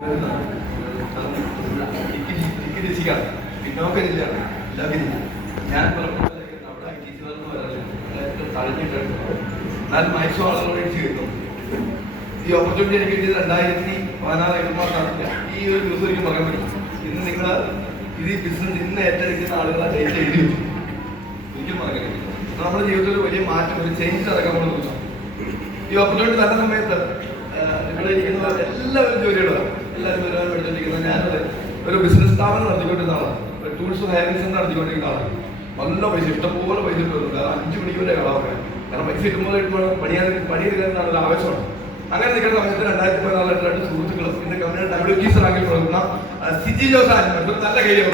ഞാൻ ഈ ഓപ്പർച്യൂണിറ്റി എനിക്ക് കിട്ടിയത് 2016 മാസമാണ്. ഈ ഒരു ദിവസം എനിക്ക് പറയാൻ പറ്റും. ഇന്ന് നിങ്ങൾ ഇത് ബിസിനസ് ഇന്ന് ഏറ്റെടുക്കുന്ന ആളുകൾ ആ ഡേറ്റ് എഴുതി വെച്ചു. ഒരിക്കലും പറയാൻ പറ്റില്ല. നമ്മുടെ ജീവിതത്തിൽ വലിയ മാറ്റം, ഒരു ചേഞ്ച് നടക്കാൻ പോകുന്ന ദിവസം. ഈ ഓപ്പർച്യൂണിറ്റി നല്ല സമയത്ത് ഇവിടെ ഇരിക്കുന്ന എല്ലാവരും ജോലിയുള്ളതാണ്. എല്ലാവരും വരാൻ പഠിച്ചിരിക്കുന്നത്. ഞാനത് ഒരു ബിസിനസ് സ്ഥാപനം നടത്തിക്കൊണ്ടിരുന്ന ആളാണ്. ഒരു ടൂൾസ് ഹയറിംഗ് സെന്റർ നടത്തിക്കൊണ്ടിരിക്കുന്ന ആളാണ്. നല്ല പൈസ, ഇഷ്ടംപോലെ പൈസ കിട്ടുന്നു. കാരണം 5 മണിക്ക് വരെ കളാവുക. കാരണം പൈസ കിട്ടുമ്പോൾ പണിയെടുക്കാനുള്ള ഒരു ആവശ്യമാണ്. അങ്ങനെ നിൽക്കുന്ന സമയത്ത് 2014 രണ്ട് സുഹൃത്തുക്കളും ഇന്ന് കമ്പനിയുടെ WKC റാങ്കിൽ കൊടുക്കുന്ന സിജി ജോസ് നല്ല കൈയാണ്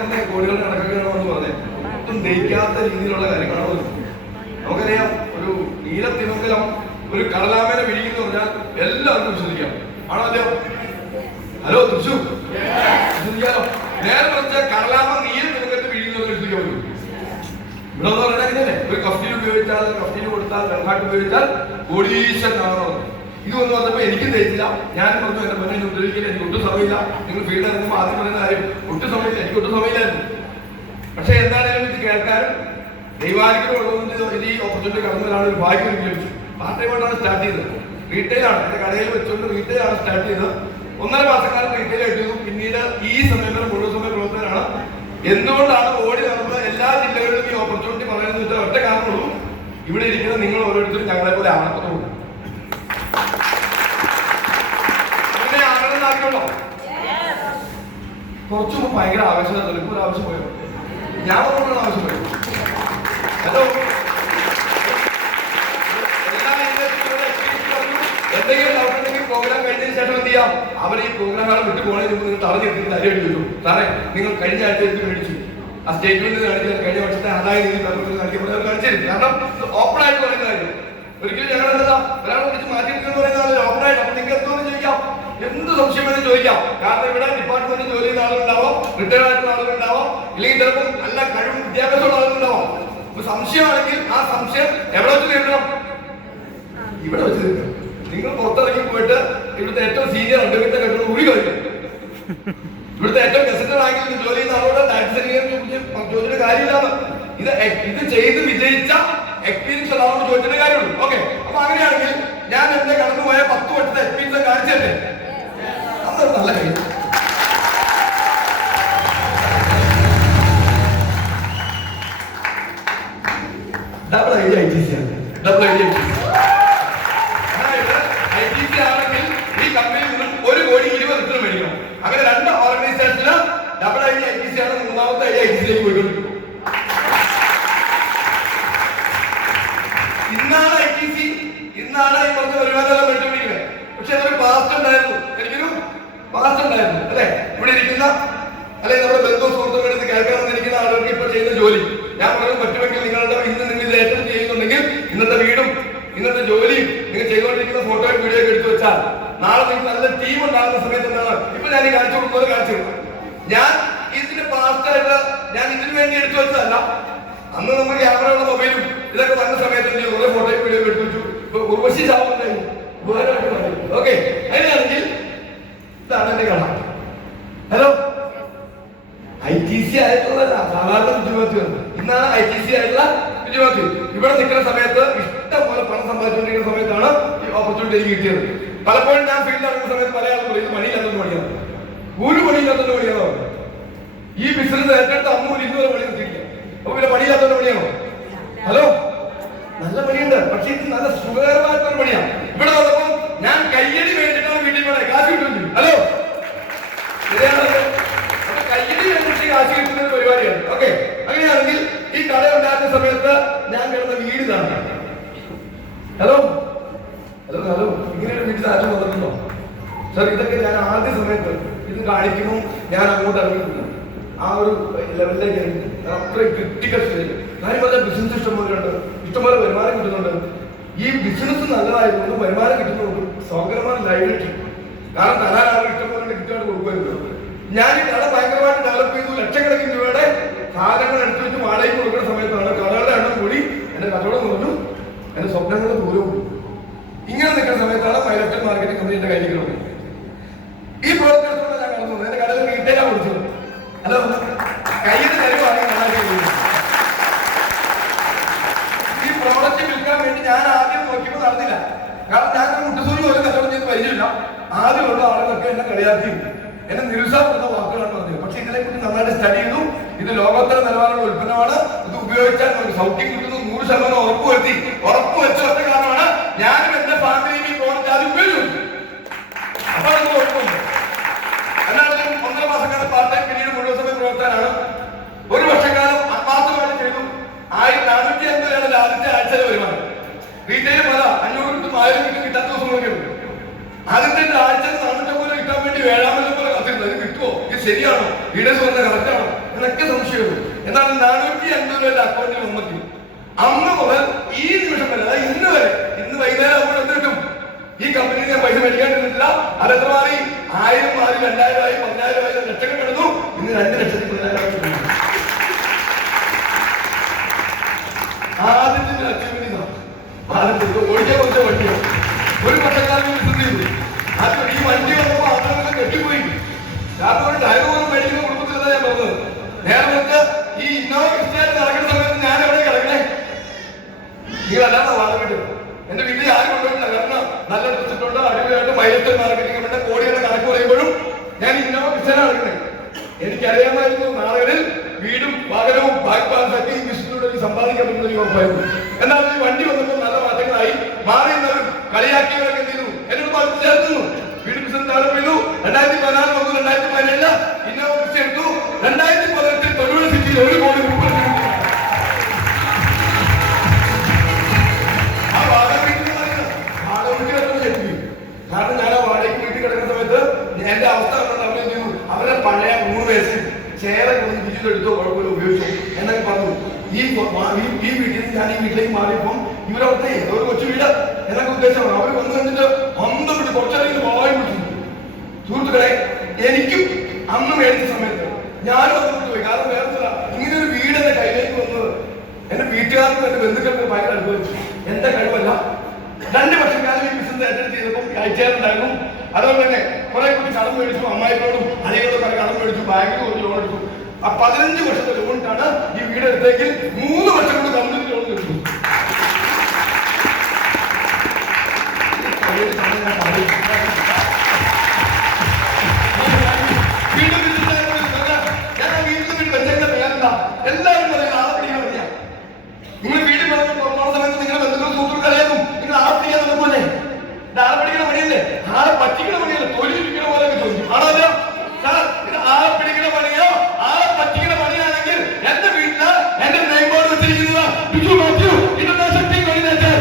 തന്നെ കോടികൾ കണക്കാക്കണമെന്ന് പറഞ്ഞ് ഒട്ടും ദഹിക്കാത്ത രീതിയിലുള്ള കാര്യങ്ങളാണ്. നമുക്കറിയാം, ഒരു നീലത്തിമംഗലം ഒരു കടലാമേനെ വിഴിക്കുന്നു പറഞ്ഞാൽ എല്ലാവർക്കും വിശ്വസിക്കാം. ആണോ അല്ലയോ? ഹലോ തൃശ്ശൂർ വിശ്വസിക്കാലോ? നേരെ പറഞ്ഞ കടലാമ നീലത്തിമംഗലത്ത് വിഴിയുന്നവർ വിശ്വസിക്കാൻ പറ്റും. ഇവിടെ എന്ന് പറഞ്ഞാൽ അങ്ങനെയല്ലേ? ഒരു കഫ്റ്റീൻ ഉപയോഗിച്ചാൽ, കഫ്റ്റീൻ കൊടുത്താൽ, വെള്ളാട്ട് ഉപയോഗിച്ചാൽ കോടീശ്വരനാണോ? ഇതൊന്നും പറഞ്ഞപ്പോൾ എനിക്കും തേച്ചില്ല. ഞാൻ പറഞ്ഞു എന്റെ മുന്നിൽ ഉപയോഗിക്കില്ല, എനിക്ക് ഒട്ടും സമയമില്ല. നിങ്ങൾ ഫീൽഡ് ഇറങ്ങുമ്പോൾ ആദ്യം പറയുന്ന കാര്യം ഒട്ടും സമയമില്ല, എനിക്ക് ഒട്ടും സമയമില്ലായിരുന്നു. പക്ഷെ എന്താണെങ്കിലും ഇത് കേൾക്കാനും ദൈവാനുഗ്രഹം ഈ ഓപ്പർച്യൂണിറ്റി കടന്നതിലാണ് ഒരു ഭാഗ്യം എനിക്ക് ലഭിച്ചു. പാർട്ട് ടൈമായിട്ടാണ് സ്റ്റാർട്ട് ചെയ്തത്. റീറ്റെയിലാണ്, എന്റെ കടയിൽ വെച്ചുകൊണ്ട് റീറ്റെയിലാണ് സ്റ്റാർട്ട് ചെയ്തത്. 1.5 മാസക്കാലം റീറ്റെയിൽ ആയിട്ട് പിന്നീട് ഈ സമയത്ത് മുഴുവൻ സമയ പ്രവർത്തനമാണ്. എന്തുകൊണ്ടാണ് ഓടി നടന്നത് എല്ലാ ജില്ലകളിലും ഈ ഓപ്പർച്യൂണിറ്റി പറയുന്നത് വെച്ചാൽ ഒറ്റ കാരണമുള്ളൂ, ഇവിടെ ഇരിക്കുന്ന നിങ്ങൾ ഓരോരുത്തരും ഞങ്ങളെ പോലെ ആണെന്നുള്ളൂ. അങ്ങനെ ആണെന്ന് ആക്കിയുള്ളോ? കുറച്ചു മുമ്പ് ഭയങ്കര ആവശ്യമാണ്. ഇപ്പോൾ ഒരു ആവശ്യം പോയോ? ഞാൻ പറഞ്ഞ ആവശ്യം പോയോ? ഹലോ, എന്തെങ്കിലും ഡൗട്ടുണ്ടെങ്കിൽ പ്രോഗ്രാം കഴിഞ്ഞതിന് ശേഷം എന്ത് ചെയ്യാം? അവർ ഈ പ്രോഗ്രാമുകൾ വിട്ടു പോകുന്നതിന് മുമ്പ് നിങ്ങൾ തടഞ്ഞെടുത്തിട്ട് കാര്യം ചോദിച്ചു. സാറേ, നിങ്ങൾ കഴിഞ്ഞ ആഴ്ച എടുത്ത് മേടിച്ചു ആ സ്റ്റേറ്റ്മെന്റ് കാണിച്ചാൽ കഴിഞ്ഞ വർഷത്തെ ആദായ നികുതി പത്രത്തിൽ കാണിക്കപ്പെടുന്നത് കാണിച്ചിരുന്നു. കാരണം ഓപ്പൺ ആയിട്ട് പറയുന്ന കാര്യം. ഒരിക്കലും ഞങ്ങൾ എന്താ ഒരാളെ വിളിച്ച് മാറ്റിയെടുക്കുന്ന പറയുന്ന ഓപ്പൺ ആയിട്ട്. അപ്പൊ നിങ്ങൾക്ക് എന്തോന്ന് ചോദിക്കാം, എന്ത് സംശയം വേണമെങ്കിൽ ചോദിക്കാം. കാരണം ഇവിടെ ഡിപ്പാർട്ട്മെന്റ് ജോലി ചെയ്യുന്ന ആളുകളുണ്ടാവാം, റിട്ടയർഡ് ആയിട്ടുള്ള ആളുകളുണ്ടാവാം, ഇല്ലെങ്കിൽ ചിലപ്പോൾ നല്ല കഴിവും വിദ്യാഭ്യാസമുള്ള ആളുകളുണ്ടാവാം. അപ്പൊ സംശയമാണെങ്കിൽ ആ സംശയം എവിടെ വെച്ച് തീർക്കണം? ഇവിടെ വെച്ച് തീർക്കണം. നിങ്ങൾ പുറത്തിറങ്ങി പോയിട്ട് ഇവിടുത്തെ ഏറ്റവും സീനിയർ അഡ്വക്കേറ്റ് കണ്ടു കൂടി കഴിഞ്ഞു. ഇവിടുത്തെ ഏറ്റവും ഗസറ്റഡ് റാങ്കിൽ ജോലി ചെയ്യുന്ന ആളോട് ടാക്സ് ചോദിച്ചിട്ട് കാര്യമില്ലാന്ന്. ഇത് ചെയ്ത് വിജയിച്ച എക്സ്പീരിയൻസ് ഉള്ളവരോട് ചോദിച്ചിട്ട് കാര്യമുള്ളൂ. ഓക്കെ, അപ്പൊ അങ്ങനെയാണെങ്കിൽ ഞാൻ എന്റെ കടന്നുപോയ 10 വർഷത്തെ എക്സ്പീരിയൻസ് കാണിച്ചല്ലേ? അതൊരു നല്ല കാര്യം. ഡബിൾ ITC ആണ്. ഡബിൾ ITC ആണെങ്കിൽ ഈ കമ്പനിയിൽ നിന്നും 1,20,00,000 മേടിക്കണം. അങ്ങനെ 2 ഓർഗനൈസേഷന് ഡബിൾ ITC ആണ്. മൂന്നാമത്തെ ITCയിലേക്ക് പോയിക്കൊണ്ടിരിക്കും. ഇന്നാണ് ITC, ഇന്നാണ് ഈ പറഞ്ഞ വരുമാനമെല്ലാം മേടിച്ചുകൊണ്ടിരിക്കുന്നത്. പക്ഷെ അതൊരു പാസ്റ്റ് ഉണ്ടായിരുന്നു, എനിക്കൊരു പാസ്റ്റ് ഉണ്ടായിരുന്നു അല്ലെ? ഇവിടെ ഇരിക്കുന്ന അല്ലെങ്കിൽ നമ്മുടെ ബന്ധു സുഹൃത്തുക്കൾ എടുത്ത് കേൾക്കാൻ വന്നിരിക്കുന്ന ആളുകൾക്ക് ഇപ്പൊ ചെയ്യുന്ന ജോലി ഞാൻ പറയുന്നത് പറ്റുമെങ്കിൽ നിങ്ങളുടെ ഇന്ന് നിങ്ങൾ ഏറ്റവും ചെയ്യുന്നുണ്ടെങ്കിൽ ഇന്നത്തെ വീടും ഇന്നത്തെ ജോലിയും നിങ്ങൾ ചെയ്തുകൊണ്ടിരിക്കുന്ന ഫോട്ടോയും വീഡിയോ ഒക്കെ എടുത്തു വെച്ചാൽ നാളെ നിങ്ങൾക്ക് നല്ല ടീം ഉണ്ടാകുന്ന സമയത്ത് എന്താണ് ഇപ്പൊ ഞാൻ ഈ കാണിച്ചു കൊടുക്കുന്നത് കാണിച്ചു തരും. ഞാൻ ഇതിന്റെ പാസ്റ്റായിട്ട് ഞാൻ ഇതിനു വേണ്ടി എടുത്തു വെച്ചതല്ല. അന്ന് നമ്മൾ ക്യാമറയുള്ള മൊബൈലും ഇതൊക്കെ വന്ന സമയത്ത് കുറെ ഫോട്ടോയും വീഡിയോ എടുത്തു വെച്ചു. ഇപ്പൊ ഉർവശി ചാവുണ്ടായി ഉപകാരമായിട്ട്. ഓക്കെ, അങ്ങനെയാണെങ്കിൽ ഇതാണ് എന്റെ കാണാം. ഹലോ, ITC ആയിട്ടുള്ളതല്ല, സാധാരണ ഉദ്യോഗാർത്ഥിയാണ്. ഇന്നാണ് ITC ആയിട്ടുള്ള ഉദ്യോഗാർത്ഥി. ഇവിടെ നിൽക്കുന്ന സമയത്ത് ഇഷ്ടം പോലെ പണം സമ്പാദിച്ചുകൊണ്ടിരിക്കുന്ന സമയത്താണ് ഈ ഓപ്പർച്യൂണിറ്റി എനിക്ക് കിട്ടിയത്. പലപ്പോഴും ഞാൻ ഫീൽഡിൽ ഇറങ്ങുന്ന സമയത്ത് പല ആളുകൾ ഇത് പണിയില്ലാത്തത് പണിയാണ്, ഒരു പണിയില്ലാത്തത് പണിയാണോ? ഈ ബിസിനസ് ഏറ്റെടുത്ത അമ്മൂര് ഇന്നുവരെ പണി നിർത്തിയില്ല. അപ്പൊ പിന്നെ പണിയില്ലാത്തത് പണിയാണോ? ഹലോ, നല്ല പണിയുണ്ട്. പക്ഷെ ഇത് നല്ല സുഖകരമായിട്ടൊരു പണിയാണ്. ഇവിടെ വന്നപ്പോൾ ഞാൻ കയ്യടി വേണ്ടിയിട്ടാണ് വീട്ടിൽ പോണേ, കാശ് കിട്ടും. ഹലോ, കയ്യടി വേണ്ടിട്ട് കാശ് കിട്ടുന്ന ഒരു പരിപാടിയാണ്. ഓക്കെ, അങ്ങനെയാണെങ്കിൽ ഈ കട ഉണ്ടാക്കുന്ന സമയത്ത് ഞാൻ കിടന്ന വീട് ഇതാണ്. ഹലോ ഹലോ ഹലോ, ഇങ്ങനെയൊരു വീട്ടിൽ ആരും വന്നിട്ടുണ്ടോ? സാർ, ഇതൊക്കെ ഞാൻ ആദ്യ സമയത്ത് ഇത് കാണിക്കുമ്പോൾ ഞാൻ അങ്ങോട്ട് ഇറങ്ങിയിട്ടില്ല. ആ ഒരു ലെവലിലേക്ക് ഇറങ്ങി അത്ര ക്രിട്ടിക്കൽ സ്റ്റേജ്. കാര്യം പറഞ്ഞാൽ ബിസിനസ് ഇഷ്ടംപോലെ ഉണ്ട്, ഇഷ്ടംപോലെ വരുമാനം കിട്ടുന്നുണ്ട്. ഈ ബിസിനസ് നല്ലതായതുകൊണ്ട് വരുമാനം കിട്ടുന്നുണ്ട്, സൗകര്യമായ ലൈബ്രറി. കാരണം തരാനാണ് ഇഷ്ടംപോലെ കിട്ടാണ്ട് കൊടുക്കുമായിരുന്നു. ഞാൻ ഈ കട ഭയങ്കരമായിട്ട് ഡെവലപ്പ് ചെയ്തു. ലക്ഷക്കണക്കിന് രൂപയുടെ സാധനങ്ങൾ എടുത്തു വെച്ച് വാടകയ്ക്ക് കൊടുക്കുന്ന സമയത്താണ് കടകളുടെ എണ്ണം കൂടി, എന്റെ കച്ചവടം കുറഞ്ഞു, എന്റെ സ്വപ്നങ്ങൾ ദൂരവും. ഇങ്ങനെ നിൽക്കുന്ന മാർക്കറ്റിംഗ് കമ്പനി എന്റെ കയ്യിലുണ്ട്. ഈ പ്രോഡക്റ്റ് എടുത്തുകൊണ്ട് ഞാൻ കടന്നു എന്റെ കടയിൽ റീറ്റെയിലാണ് കൊടുത്തത്. ഹലോ, കയ്യിൽ തരുവാണെങ്കിൽ ഈ പ്രോഡക്റ്റ് വിൽക്കാൻ വേണ്ടി ഞാൻ ആദ്യം നോക്കിയപ്പോൾ നടന്നില്ല. കാരണം ഞാൻ മുട്ടുസൂരി ഒരു കച്ചവടം ചെയ്ത് പരിചയമില്ല. ആദ്യമുള്ള ആളുകളൊക്കെ എന്നെ കളിയാക്കി എന്നെ നിരുത്സാഹപ്പെടുന്ന വാക്കുകളാണ് പറഞ്ഞത്. പക്ഷെ ഇതിനെക്കുറിച്ച് നന്നായിട്ട് സ്റ്റഡി ചെയ്തു. ഇത് ലോകോത്തര നിലവാരമുള്ള ഉൽപ്പന്നമാണ്. ഇത് ഉപയോഗിച്ചാൽ നമുക്ക് സൗഖ്യം കിട്ടുന്നു 100% ഉറപ്പുവെച്ച ഒറ്റ കാരണമാണ് ഞാനും എന്റെ ഫാമിലിയും ഈ പ്രോഡക്റ്റ് ആദ്യം ഉപയോഗിച്ചു. അപ്പൊ അത് കുഴപ്പമില്ല. എന്നാലും 1.5 മാസക്കാലം പാർട്ട് ടൈം പിന്നീട് മുഴുവൻ സമയം പ്രവർത്തനാണ്. 1 വർഷക്കാലം ആത്മാർത്ഥമായിട്ട് ചെയ്തു. 1450 ആദ്യത്തെ ആഴ്ചയിലെ വരുമാനം. റീറ്റെയിൽ പല 500 കിട്ടും 1000 കിട്ടും കിട്ടാത്ത ദിവസങ്ങളൊക്കെ ഉണ്ട്. ആദ്യത്തെ ആഴ്ച 450 കിട്ടാൻ വേണ്ടി 7 പോലെ കത്തിരുന്നത്. ഇത് കിട്ടുമോ, ഇത് ശരിയാണോ, ലീഡേഴ്സ് പറഞ്ഞ കറക്റ്റ് ആണോ എന്നൊക്കെ സംശയമുള്ളൂ. എന്നാൽ 450 അക്കൗണ്ടിൽ വന്നെത്തി. അന്ന് മുതൽ ഈ നിമിഷം വരെ, അതായത് ഇന്ന് വരെ, ഇന്ന് വൈകുന്നേരം ആകുമ്പോൾ എന്ത് കിട്ടും? ഈ കമ്പനിയിൽ ഞാൻ പൈസ മേടിക്കാണ്ടിരുന്നില്ല. അതെത്ര മാറി? 1000 മാറി 2000 ആയി 10000 ആയി ലക്ഷങ്ങൾ കിടന്നു. ഇന്ന് 2,10,000 ആദ്യത്തിന്റെ അച്ചീവ്മെന്റ് ഓടിക്കാൻ കുറച്ച വണ്ടിയോ 1 വർഷക്കാലം ബിസിനസ് ചെയ്തു. അത് ഈ വണ്ടി വന്നപ്പോൾ ആളുകളൊക്കെ കെട്ടിപ്പോയി. കാരണം ഒരു ഡ്രൈവർ പോലും മേടിക്കുന്ന കുടുംബത്തിലല്ല ഞാൻ പറഞ്ഞത്. നേരത്തെ ഈ ഇന്നോവ ക്രിസ്ത്യാനി നടക്കുന്ന സമയത്ത് ഞാൻ എവിടെ കിടക്കണേ? നിങ്ങളല്ലാതെ വാദം കിട്ടും. എന്റെ വീട്ടിൽ ആരും കൊണ്ടുപോയിട്ടില്ല. കാരണം നല്ല ഡ്രസ്സിട്ടുണ്ട്, അടിപൊളിയായിട്ട് മൈലത്തിൽ മാർക്കറ്റിംഗ് വേണ്ട കോടിയുടെ കണക്ക് പറയുമ്പോഴും ഞാൻ ഇന്നോവ ക്രിസ്ത്യാനി നടക്കണേ. എനിക്കറിയാമായിരുന്നു നാളുകളിൽ വീടും വാഹനവും ബാക്കി ഈ ബിസിനസ്സിലൂടെ സമ്പാദിക്കാൻ പറ്റുന്ന ഉറപ്പായിരുന്നു. എന്നാൽ ഈ വണ്ടി വന്നപ്പോൾ നല്ല മാറ്റങ്ങളായി. മാറിയുന്നവർ കളിയാക്കിയവരൊക്കെ എന്ത് ചെയ്തു? എന്നോട് പറഞ്ഞു ചേർക്കുന്നു. വീട് ബിസിനസ് ഡെവലപ്പ് ചെയ്തു. 2016 വന്നു, 2017 ഇന്നോവ ക്രിസ്ത്യ എടുത്തു. 2018 തൊഴിൽ സിറ്റിയിൽ 1 കോടി രൂപ. ആ വാടക വീട്ടിൽ കാരണം ഞാൻ ആ വാടകയ്ക്ക് വീട്ടിൽ കിടക്കുന്ന സമയത്ത് എന്റെ അവസ്ഥ അവരെ ചെയ്തു. അവരെ പഴയ 3 വയസ്സ് ചേര എടുത്തോ കുഴപ്പമില്ല ഉപയോഗിച്ചു എന്നൊക്കെ പറഞ്ഞു. ഈ വീട്ടിൽ നിന്ന് ഞാൻ ഈ വീട്ടിലേക്ക് മാറിയപ്പം ഇവരവിടുത്തെ ഒരു കൊച്ചു വീട് എന്നൊക്കെ ഉദ്ദേശമാണ്. അവർ വന്നു കണ്ടിട്ട് അന്ന് വിട്ട് കുറച്ചറിയുന്ന വായും വിളിച്ചു. സുഹൃത്തുക്കളെ, എനിക്കും അന്ന് മേടിച്ച സമയത്ത് ഞാനും അത് വിട്ടുപോയി. കാരണം വേറെ ഇങ്ങനെ ഒരു വീട് എന്റെ കയ്യിലേക്ക് വന്നത് എന്റെ വീട്ടുകാർക്കും എന്റെ ബന്ധുക്കൾക്ക് ഭയങ്കര അനുഭവിച്ചു. എന്റെ കഴിവല്ല. 2 വർഷക്കാലം ഈ ബിസിനസ് ഏറ്റെടുത്ത് ചെയ്തപ്പോൾ അയച്ചാറുണ്ടായിരുന്നു. അതുകൊണ്ട് തന്നെ കുറെ കൂടി കടം മേടിച്ചു. അമ്മായിയോടും അനികളോടൊക്കെ കടം മേടിച്ചു. ബാങ്കിൽ ഒരു ലോൺ എടുത്തു. ആ 15 വർഷത്തെ ലോണിട്ടാണ് ഈ വീട് എടുത്തെങ്കിൽ 3 വർഷം കൊണ്ട് കമ്പനി ലോൺ കിട്ടും. എല്ലാവരും പറയുന്നത് ആളെ പിടിക്കാൻ മതിയാ. നിങ്ങൾ വീട്ടിൽ പോകുന്ന സമയത്ത് നിങ്ങളുടെ ബന്ധുക്കൾ സൂത്രങ്ങൾ അറിയാനും നിങ്ങൾ ആളെ പിടിക്കാൻ നോക്കൂല്ലേ? ആളെ പിടിക്കുന്ന പണിയല്ലേ? ആളെ പറ്റിക്കുന്ന പണിയല്ലേ? തൊഴിൽ ഇരിക്കുന്ന പോലെ ചോദിക്കും. ആണല്ലോ സാർ, ഇത് ആളെ പിടിക്കുന്ന പണിയോ ആളെ പറ്റിക്കുന്ന പണിയാണെങ്കിൽ എന്റെ വീട്ടില് എന്റെ നെയ്മോട് വെച്ചിരിക്കുന്നത് Biju Mathew international team coordinator.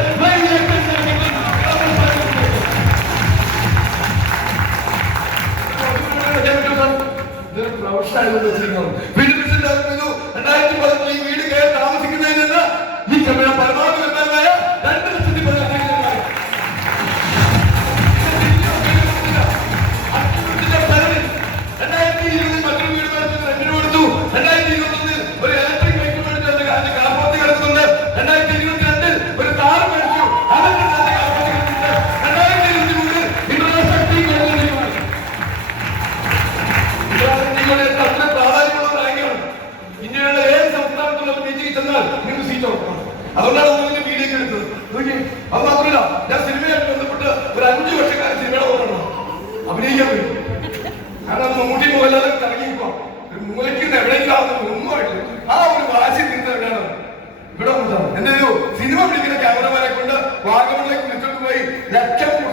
ഇതൊരു പ്രൊഫഷണൽ വെച്ചിരിക്കുന്നു. വീട് ബിസിനസ് ഡെവലപ്പ് ചെയ്തു. 2010 ഈ വീട് കയറി താമസിക്കുന്നതിൽ നിന്ന് ഈ കമ്പനി പരമാവധി വരുമാനമായ 2,10,000 2020 മറ്റൊരു വീട് റെന്റിന് കൊടുത്തു. 2021 ഒരു ഇലക്ട്രിക് ബൈക്ക് മേടിച്ചു. അതിന്റെ കാർപോർട്ട് കിടക്കുന്നുണ്ട്. 2022 ഒരു കാർ മേടിച്ചു. അതിന്റെ കാർപോർട്ട് കിടക്കുന്നുണ്ട്. 2023 ഇന്റർനാഷണൽ ടീം അത്ര പ്രാധാന്യമുള്ള ബാങ്കാണ്. ഇന്ത്യയുടെ ഏത് സംസ്ഥാനത്തുള്ള മീറ്റിംഗ് ചെന്നാൽ നിങ്ങൾക്ക് സീറ്റ് ഉറപ്പാണ്. അതുകൊണ്ടാണ് അതിന്റെ വീഡിയോ എടുത്തത്. അത് മാത്രമല്ല, ഞാൻ സിനിമയായിട്ട് ബന്ധപ്പെട്ട് ഒരു 5 വർഷക്കാലം സിനിമയുടെ ഓർമ്മ അഭിനയിക്കാൻ പറ്റും. കാരണം മമ്മൂട്ടി മോഹൻലാൽ കറങ്ങിപ്പോ ഒരു മൂലയ്ക്ക് എവിടേക്കാവുന്ന ഒന്നുമായിട്ട് ആ ഒരു വാശി തീർത്ത് എവിടെയാണ് ഇവിടെ വന്നതാണ്. എന്തെങ്കിലും സിനിമ പിടിക്കുന്ന ക്യാമറമാനെ കൊണ്ട് വാഗമണിലേക്ക് വിളിച്ചോണ്ട് പോയി ലക്ഷം കൊടുത്തു.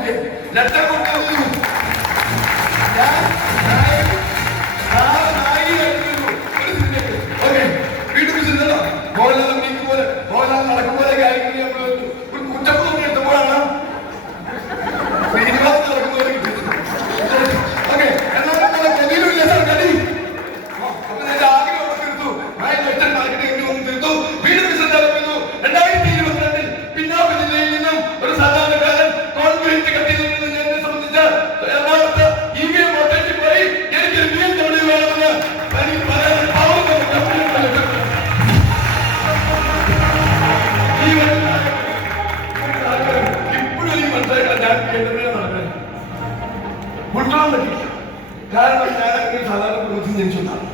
വീട്ടു ബിസിനസ് മോഹൻലാൽ അഭിനയിക്കും പോലെ മോഹൻലാൽ നടക്കും പോലെ കാര്യങ്ങൾ ഒരു കുറ്റപ്പുറം എടുത്തപ്പോഴാണ് ശ്രീനിവാസ് നടക്കും പോലെ കിട്ടിയത്. ഓക്കെ, എന്നാൽ ഗതിയിലുമില്ല സാർ ഗതി. അപ്പൊ എന്റെ ആഗ്രഹം തീർത്തു. ലക്ഷം മാർക്കറ്റിംഗ് ഒന്ന് തീർത്തു. വീട് ബിസിനസ് ഡെവലപ്പ് ചെയ്തു. 2022 പിന്നാക്ക ജില്ലയിൽ നിന്നും ഒരു സാധാരണക്കാരൻ കോൺഫിഡൻസ് കട്ടിയിൽ നിന്ന് എന്നെ സംബന്ധിച്ച് എറണാകുളത്ത് EVM ഓട്ടോയിൽ പോയി എനിക്കൊരു BMW വേണമെന്ന് എനിക്ക് പറയാൻ ഇപ്പോഴും ഈ മനസ്സിലാക്കാൻ ഞാൻ കേന്ദ്രീയ നടക്കുന്നത്. ഉൾക്കൊള്ളാൻ പറ്റില്ല. കാരണം ഞാൻ അങ്ങനെ സാധാരണ കുടുംബത്തിൽ ജനിച്ചതാണ്.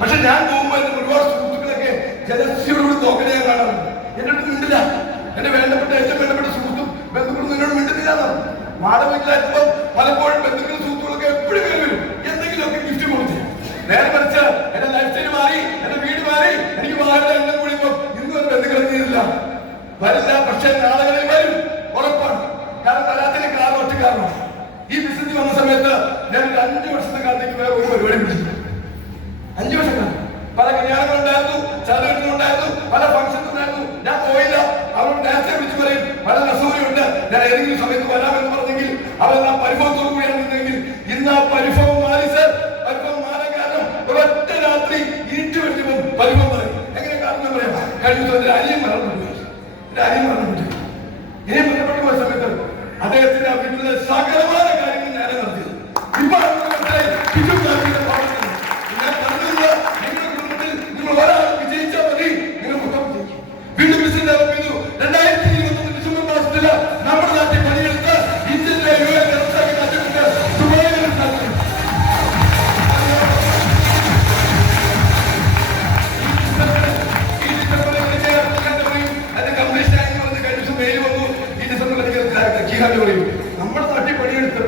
പക്ഷെ ഞാൻ പോകുമ്പോൾ എന്റെ ഒരുപാട് സുഹൃത്തുക്കളൊക്കെ ജലസ്യോട് നോക്കണേ ഞാൻ കാണാറുണ്ട്. എന്റെ അടുത്ത് മിണ്ടില്ല. എന്റെ ഏറ്റവും വേണ്ടപ്പെട്ട സുഹൃത്തും ബന്ധുക്കളും എന്നോട് മിണ്ടുന്നില്ല. വാടക വീട്ടിലായിരിക്കുമ്പോൾ പലപ്പോഴും ബന്ധുക്കളും സുഹൃത്തുക്കളൊക്കെ എപ്പോഴും വരും എന്തെങ്കിലുമൊക്കെ ഗിഫ്റ്റ് കൊടുത്തു. നേരെ മറിച്ച് എന്റെ ലൈഫ് സ്റ്റൈൽ മാറി, എന്റെ വീട് മാറി, എനിക്ക് വാഹനം എന്നെ കൂടിയപ്പോൾ ഇന്നും ഒരു ബന്ധുക്കളും തീരില്ല, വരില്ല. പക്ഷെ നാളുകളിൽ വരും, ഉറപ്പാണ്. കാരണം തരാത്തിന് കാരണം ഒറ്റ കാരണം, ഈ ബിസിനസ് വന്ന സമയത്ത് ഞാൻ 5 വർഷത്തെ കാലത്തേക്ക് വേറെ ഒരു പരിപാടി പിടിച്ചില്ല. 5 വർഷക്കാലം പല കല്യാണങ്ങളുണ്ടായിരുന്നു, ചടങ്ങുകളുണ്ടായിരുന്നു, പല ഫംഗ്ഷൻസ് ഉണ്ടായിരുന്നു. ഞാൻ പോയില്ല. അവരോട് നേരത്തെ വിളിച്ചു പറയും പല അസൂയുണ്ട്, ഞാൻ ഏതെങ്കിലും സമയത്ത് വരാമെന്ന് പറഞ്ഞെങ്കിൽ അവരെല്ലാം പരിഭവത്തോടു കൂടിയാണ് നിന്നെങ്കിൽ ഇന്ന് ആ പരിഭവം മാറി. സർ, പരിഭവം മാറാൻ കാരണം ഒരൊറ്റ രാത്രി ഇരുട്ട് വെട്ടിപ്പോൾ പരിഭവം പറയും. എങ്ങനെ കാരണം പറയാം? കഴിഞ്ഞ അരിയും മരണപ്പെട്ടു. ഇനിയും ബന്ധപ്പെട്ടു പോയ സമയത്ത് അദ്ദേഹത്തിന്റെ വീട്ടിലെ സകലമായ കാര്യങ്ങൾ ഞാൻ നടത്തി. ഇപ്പൊ ഞാൻ പറഞ്ഞത് നിങ്ങളുടെ കുടുംബത്തിൽ നിങ്ങൾ ഒരാൾ വിജയിച്ചാൽ മതി, നിങ്ങൾ മൊത്തം വിജയിക്കും. വീണ്ടും ബിസിനസ് ഡെവലപ്പ് ചെയ്തു. 2021 ഡിസംബർ മാസത്തില് നമ്മുടെ നാട്ടിൽ പണിയെടുത്ത് ഇന്ത്യയിലെ വ്യവസായ കാറ്റുകൊണ്ട് ദുബായിൽ സാധിക്കും. ഈ ഡിസംബറിൽ അതിന്റെ കംപ്ലീഷൻ ആയി പറഞ്ഞ് കഴിഞ്ഞ ദിവസം മെയിൽ വന്നു. ഈ ഡിസംബറിൽ കീഹാണ്ട് പറയും നമ്മുടെ നാട്ടിൽ പണിയെടുത്ത്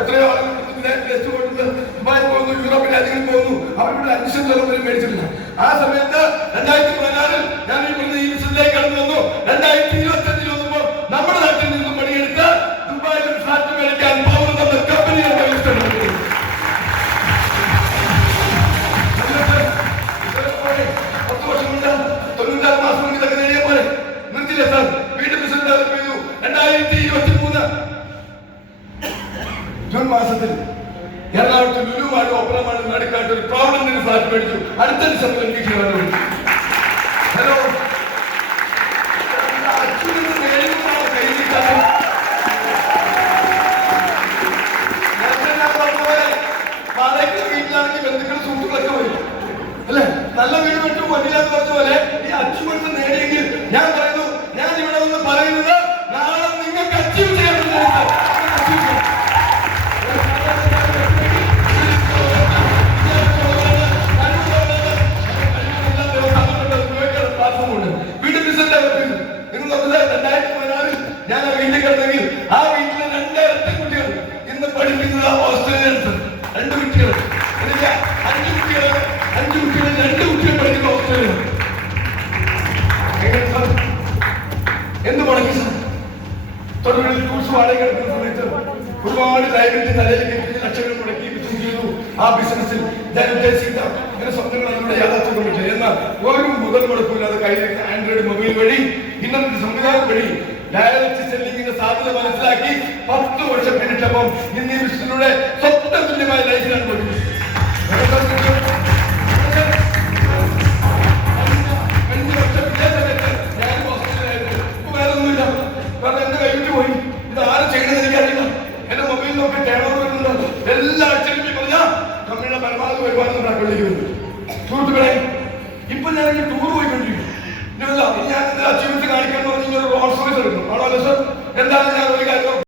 എത്രയോ ആളുകൾ ടെസ്റ്റ് കൊടുത്ത് ദുബായിൽ പോകുന്നു, യൂറോപ്യൻ രാജ്യങ്ങളിൽ പോകുന്നു. അവരുടെ അഡ്മിഷൻ പോലും മേടിച്ചിട്ടില്ല. ആ സമയത്ത് 2016 ഞാൻ ഈ ബിസിനസ്സിലേക്ക് കടന്നു വന്നു. 2025 വന്നപ്പോൾ നമ്മുടെ നാട്ടിൽ നിന്നും പണിയെടുത്ത് ദുബായിൽ ഫ്ലാറ്റ് മേടിക്കാൻ പോകുന്ന കമ്പനികൾ 10 വർഷം കൊണ്ട് 96 മാസം കൊണ്ട് ഇതൊക്കെ നേടിയ പോലെ നിർത്തില്ല സാർ. വീണ്ടും ബിസിനസ് ഡെവലപ്പ് ചെയ്തു. 2023 ജൂൺ മാസത്തിൽ എറണാകുളത്ത് ലുലുമാട് ഓപ്പറമാട് നടുക്കാട്ട് ഒരു പ്രോബ്ലം ഫ്ലാറ്റ് മേടിച്ചു. അടുത്ത ഡിസംബറിൽ എനിക്ക് കീറാൻ വേണ്ടി ഹലോ വീട്ടിലാണെങ്കിൽ ബന്ധുക്കൾ സുഹൃത്തുക്കളൊക്കെ വരും അല്ലെ. നല്ല വീട് വിട്ടു വന്നില്ലാന്ന് പറഞ്ഞ പോലെ ഈ അച്ചീവ്മെന്റ് നേടിയെങ്കിൽ ഞാൻ പറയുന്നു, ഞാൻ ഇവിടെ നിന്ന് പറയുന്നത് നാളെ നിങ്ങൾക്ക് അച്ചീവ് ചെയ്യാൻ വീണ്ടും ബിസിനസ് ഡെവലപ്പ് ചെയ്തു. നിങ്ങൾ നോക്കുന്നത് 2016 ഞാൻ ആ വീട്ടിൽ കിടന്നെങ്കിൽ ആ വീട്ടിലെ 2 ഇരട്ട കുട്ടികൾ ഇന്ന് പഠിക്കുന്നത് ഓസ്ട്രേലിയൻസ്. 2 കുട്ടികൾ, 5 കുട്ടികൾ, 2 കുട്ടികൾ പഠിക്കുന്ന ഓസ്ട്രേലിയ. എന്ത് മുടക്കി സാർ? തൊഴിൽ ടൂൾസ് വാടക എടുക്കുന്ന സമയത്ത് ഒരുപാട് ലൈബ്രറി തലയിലേക്ക് ലക്ഷങ്ങൾ മുടക്കി ബിസിനസ് ചെയ്തു. ആ ബിസിനസ്സിൽ ഞാൻ ഉദ്ദേശിക്കുന്ന ഇങ്ങനെ സ്വപ്നങ്ങൾ അതിലൂടെ യാഥാർത്ഥ്യം പറ്റില്ല. എന്നാൽ ഒരു മുതൽ മുടക്കില്ലാതെ കയ്യിലേക്ക് ആൻഡ്രോയിഡ് മൊബൈൽ വഴി ഇന്നത്തെ സംവിധാനം വഴി ഡയറക്റ്റ് സെല്ലിങ്ങിന്റെ സാധ്യത മനസ്സിലാക്കി 10 വർഷം പിന്നിട്ടപ്പം ഇന്ന് ഈ ബിസിനസ്സിലൂടെ സ്വപ്ന തുല്യമായ ലൈഫിലാണ് പഠിക്കുന്നത്. എല്ലാ ആഴ്ചയിലും പറഞ്ഞ കമ്പനിയുടെ പരമാവധി വരുമാനം നമ്മുടെ അക്കൗണ്ടിലേക്ക് വരുന്നു. സുഹൃത്തുക്കളെ, ഇപ്പൊ ഞാൻ ടൂർ പോയിക്കൊണ്ടിരിക്കും. ഞാൻ അച്ചീവ്മെന്റ് കാണിക്കാൻ പറഞ്ഞ റോൾസ് റോയ്സ് എടുക്കും. ആണോ അല്ലേ സർ? എന്താണ് ഞാൻ ഒരു കാര്യം